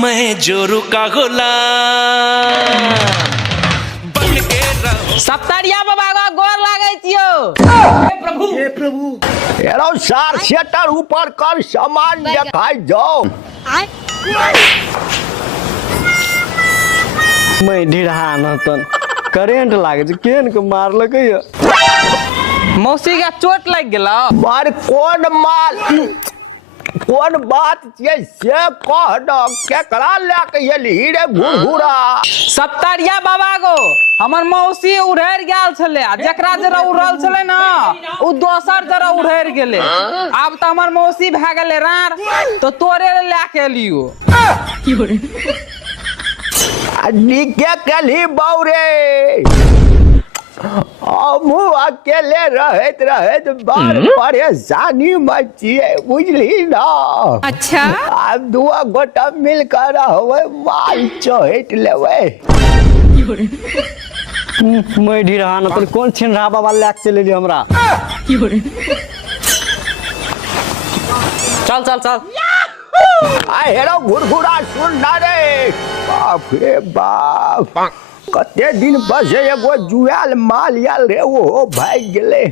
मैं जोरू का गुलाम बन के रहूं। सप्तरिया बाबा का गोर लागे छियो। हे प्रभु एरो सार सेटर ऊपर कर सामान देखाई जाओ। मैं ढिढ़ा न तन करेंट लागे छै केन के मारलकै य। मौसी का चोट लग गेलो। मार कौन माल कौन बात छै से कह द केकरा लेके एली रे घुरघुरा। सप्तरिया बाबा को हमर मौसी उड़ेर गेल छले आ जकरा जरा उड़ल छले ना उ दोसर जरा उड़ेर गेले। आब त हमर मौसी भए गेले रार तो तोरे लेके एलियो। निके केली बौरे हमू अकेले रहत रहत बड़ परेशानी मचिए बुझली ना। अच्छा अब दुआ गोटा मिलकर रहवे माल चोहट लेवे। मैं ढिढ़ा न तन कोन छिनरा बाबा लेके चले ली हमरा। चल चल चल आ हेरो घुरघुरा सुन ना रे बाप रे बाप कते दिन बस एगो जुआल माल आयल रे वो भाग गेले।